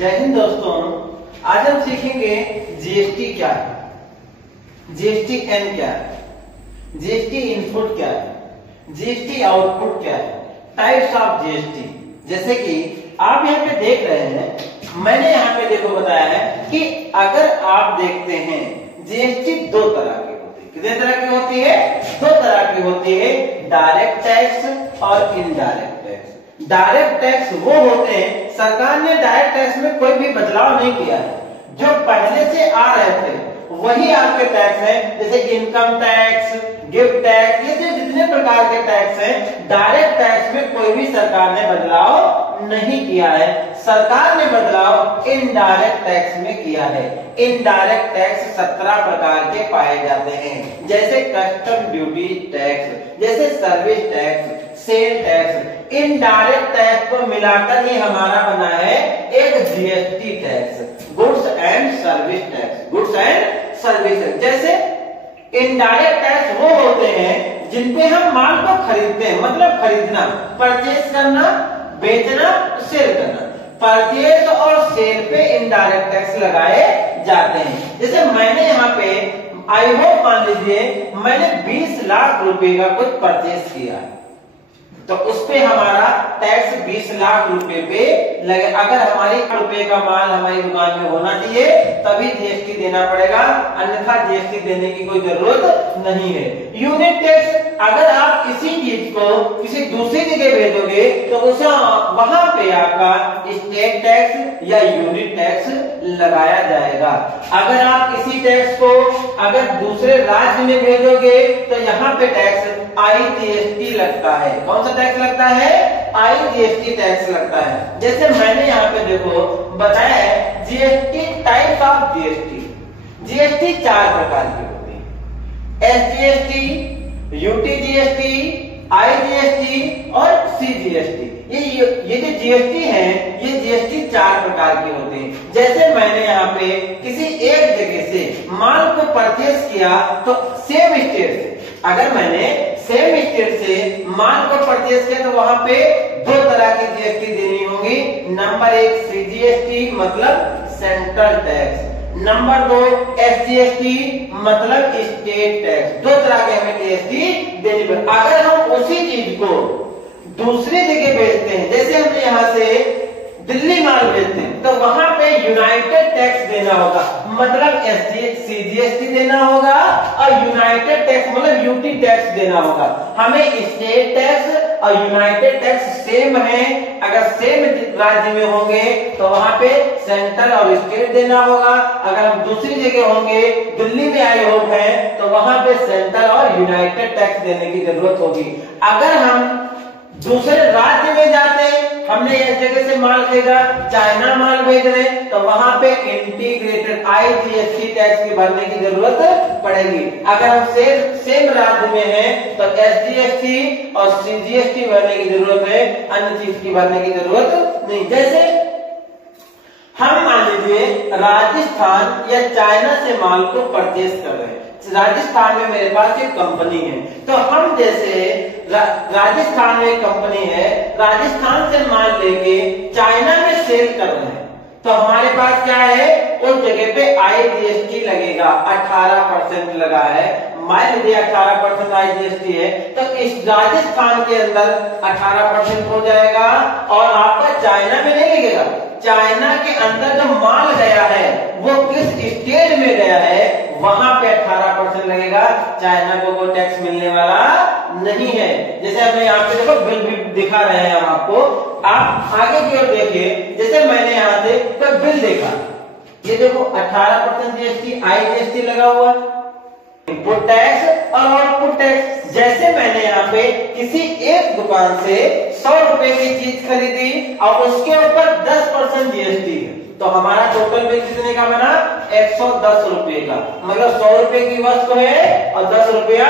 जय हिंद दोस्तों, आज हम सीखेंगे जीएसटी क्या है, जीएसटी एन क्या है, जीएसटी इनपुट क्या है, जीएसटी आउटपुट क्या है, टाइप्स ऑफ जीएसटी। जैसे कि आप यहाँ पे देख रहे हैं, मैंने यहाँ पे देखो बताया है कि अगर आप देखते हैं जीएसटी दो तरह की होती है। कितने तरह की होती है? दो तरह की होती है, डायरेक्ट टैक्स और इनडायरेक्ट टैक्स। डायरेक्ट टैक्स वो होते हैं, सरकार ने डायरेक्ट टैक्स में कोई भी बदलाव नहीं किया है, जो पहले से आ रहे थे वही आपके टैक्स हैं। जैसे इनकम टैक्स, गिफ्ट टैक्स, ये जितने प्रकार के टैक्स हैं, डायरेक्ट टैक्स में कोई भी सरकार ने बदलाव नहीं किया है। सरकार ने बदलाव इनडायरेक्ट टैक्स में किया है। इनडायरेक्ट टैक्स 17 प्रकार के पाए जाते हैं, जैसे कस्टम ड्यूटी टैक्स, जैसे service tax, sale tax. Indirect tax को मिलाकर ही हमारा बना है एक GST tax, goods and service tax, goods and service tax. जैसे इनडायरेक्ट टैक्स वो होते हैं जिनपे हम माल को खरीदते हैं, मतलब खरीदना, परचेज करना, बेचना, सेल करना। परचेज और सेल पे इनडायरेक्ट टैक्स लगाए जाते हैं। जैसे मैंने यहाँ पे आई होप मान लीजिए मैंने 20 लाख रुपए का कुछ परचेज किया, तो उस पे हमारा टैक्स 20 लाख रुपए पे लगे। अगर हमारी रुपए का माल हमारी दुकान में होना चाहिए तभी जीएसटी देना पड़ेगा, अन्यथा जीएसटी देने की कोई जरूरत नहीं है। यूनिट टैक्स, अगर आप किसी चीज को किसी दूसरी जगह भेजोगे तो उसे वहां पे आपका स्टेट टैक्स या यूनिट टैक्स लगाया जाएगा। अगर आप किसी टैक्स को अगर दूसरे राज्य में भेजोगे तो यहाँ पे टैक्स आईजीएसटी लगता है। कौन सा टैक्स लगता है? आईजीएसटी टैक्स लगता है। जैसे मैंने यहाँ पे देखो बताया है GST, types of GST. GST 4 प्रकार की होती है, एसजीएसटी, यूटीजीएसटी, आईजीएसटी और सीजीएसटी। ये जो जीएसटी है ये जीएसटी 4 प्रकार की होती है। जैसे मैंने यहाँ पे किसी एक जगह से माल को परचेज किया तो सेम स्टेट से, अगर मैंने सेम स्टेट से माल को परचेज किया तो वहां पे 2 तरह की जीएसटी देनी होगी। नंबर 1 सीजीएसटी मतलब सेंट्रल टैक्स, नंबर 2 एसजीएसटी मतलब स्टेट टैक्स। 2 तरह के हमें जीएसटी देनी पड़ेगी। अगर हम उसी चीज को दूसरी जगह भेजते हैं, जैसे हमने यहाँ से दिल्ली माल भेजते हैं तो वहां पे यूनाइटेड टैक्स देना होगा, मतलब सीजीएसटी देना होगा और यूनाइटेड टैक्स मतलब यूटी टैक्स देना होगा। हमें स्टेट टैक्स और यूनाइटेड टैक्स सेम है, अगर सेम राज्य में होंगे तो वहां पे सेंट्रल और स्टेट देना होगा। अगर हम दूसरी जगह होंगे, दिल्ली में आए हो गए तो वहां पे सेंट्रल और यूनाइटेड टैक्स देने की जरूरत होगी। अगर हम दूसरे राज्य में जाते हैं, हमने इस जगह से माल खरीदा, चाइना माल भेज रहे तो वहां पे इंटीग्रेटेड आईजीएसटी टैक्स की भरने की जरूरत पड़ेगी। अगर हम सेम राज्य में हैं तो एसजीएसटी और सीजीएसटी भरने की जरूरत है, अन्य चीज की भरने की जरूरत नहीं। जैसे हम मान लीजिए राजस्थान या चाइना से माल को परचेज कर रहे हैं, राजस्थान में मेरे पास एक कंपनी है, तो हम जैसे राजस्थान में एक कंपनी है, राजस्थान से माल लेके चाइना में सेल कर रहे हैं, तो हमारे पास क्या है, उस जगह पे आईजीएसटी लगेगा। 18% लगा है, मान लीजिए 18% आईजीएसटी है, तो इस राजस्थान के अंदर 18% हो जाएगा और आपका चाइना में नहीं लगेगा। चाइना के अंदर जो माल गया है वो किस स्टेट में गया है वहां पे 18% लगेगा। चाइना को कोई टैक्स मिलने वाला नहीं है। जैसे हमने यहाँ पे देखो बिल भी दिखा रहे हैं हम आपको, आप आगे की ओर देखिए। जैसे मैंने यहाँ से कोई बिल देखा, ये देखो 18% जीएसटी आईजीएसटी लगा हुआ, इनपुट टैक्स और आउटपुट टैक्स। जैसे मैंने यहाँ पे किसी एक दुकान से 100 रुपए की चीज खरीदी और उसके ऊपर 10% जीएसटी है, तो हमारा टोटल बिल कितने का बना? 110 रुपए का, मतलब 100 रुपए की वस्तु है और 10 रुपया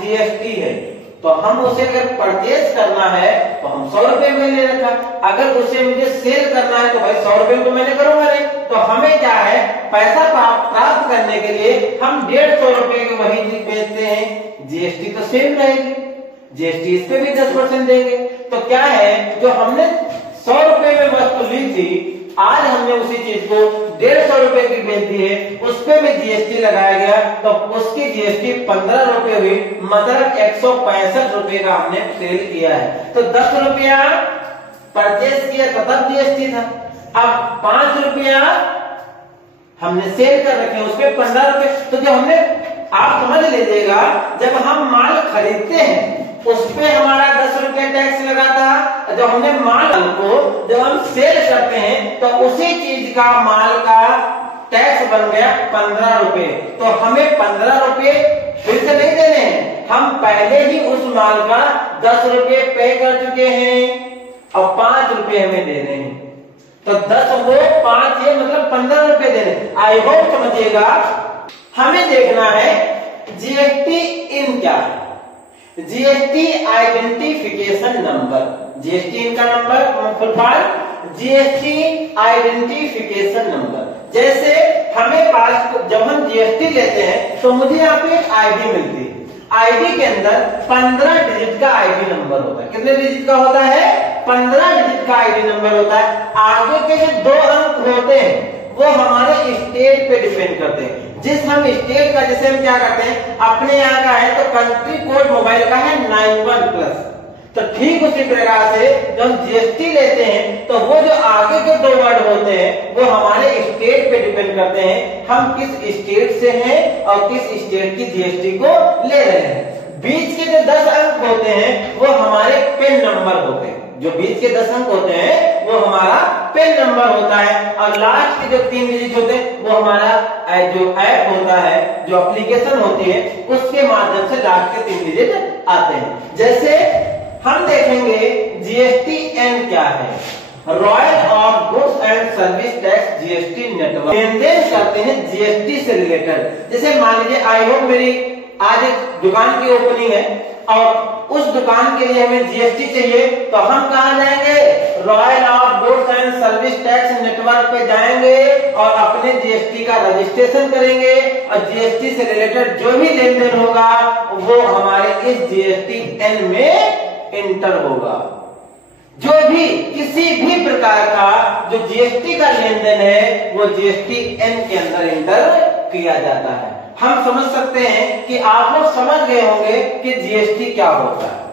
जीएसटी है। तो हम उसे अगर परचेज करना है तो हम 100 रुपए में ले रखा, अगर उसे मुझे सेल करना है तो भाई 100 रुपए तो मैंने करूंगा नहीं। तो हमें क्या है, पैसा प्राप्त करने के लिए हम 150 रुपए की वही चीज बेचते हैं, जीएसटी तो सेम रहेगी, जीएसटी इस पे भी 10% देंगे। तो क्या है, जो हमने 100 रुपए में वस्तु ली थी आज हमने उसी चीज को 150 रुपए की बेच दी है, उस पे भी जीएसटी लगाया गया तो उसकी जीएसटी 15 रुपए हुई, मतलब 165 रुपए का हमने सेल किया है। तो 10 रुपया परचेज किया तो तब जीएसटी था, अब 5 रुपया हमने सेल कर रखे उस पे 15 रुपए। तो जो हमने, आप समझ लीजिएगा, जब हम माल खरीदते हैं उस पे हमारा 10 रुपया टैक्स लगा था, जब हमने माल को जब हम सेल करते हैं तो उसी चीज का माल का टैक्स बन गया 15 रुपए। तो हमें 15 रुपए फिर से नहीं देने हैं, हम पहले ही उस माल का 10 रुपए पे कर चुके हैं और 5 रुपए हमें देने हैं। तो 10 वो 5 ये मतलब 15 रुपए देने। आई होप समझिएगा। हमें देखना है जीएसटी इन क्या है, जीएसटी आइडेंटिफिकेशन नंबर। जीएसटी इनका number full form GST identification number. जैसे हमें पास जब हम जीएसटी लेते हैं तो मुझे यहाँ पे एक आईडी मिलती है, आईडी के अंदर 15 डिजिट का आईडी नंबर होता है। कितने डिजिट का होता है? 15 डिजिट का आईडी नंबर होता है। आगे के जो 2 अंक होते हैं वो हमारे स्टेट पे डिपेंड करते हैं। जिस हम स्टेट का, जैसे हम क्या करते हैं, अपने यहाँ का है तो कंट्री कोड मोबाइल का है 91+। तो ठीक उसी प्रकार से जब हम जीएसटी लेते हैं तो वो जो आगे के 2 वर्ड होते हैं वो हमारे स्टेट पे डिपेंड करते हैं, हम किस स्टेट से हैं और किस स्टेट की जीएसटी को ले रहे हैं। बीच के जो 10 अंक होते हैं वो हमारे पेन नंबर होते हैं। जो बीच के 10 अंक होते हैं वो हमारा पेन नंबर होता है, और लास्ट के जो 3 डिजिट होते हैं वो हमारा जो ऐप होता है, जो एप्लीकेशन होती है, उसके माध्यम से लास्ट के 3 डिजिट आते हैं। जैसे हम देखेंगे जीएसटी एन क्या है, royal of goods and service tax GST network. लेन देन करते हैं जीएसटी से रिलेटेड। जैसे मान लीजिए आई होप मेरी आज एक दुकान की ओपनिंग है और उस दुकान के लिए हमें जीएसटी चाहिए, तो हम कहाँ जाएंगे? Royal of goods and service tax network पे जाएंगे और अपने जीएसटी का रजिस्ट्रेशन करेंगे, और जीएसटी से रिलेटेड जो भी लेन देन होगा वो हमारे इस जीएसटी एन में इंटर होगा। जो भी किसी भी प्रकार का जो जीएसटी का लेन देन है वो जीएसटी एन के अंदर इंटर किया जाता है। हम समझ सकते हैं कि आप लोग समझ गए होंगे कि जीएसटी क्या होता है।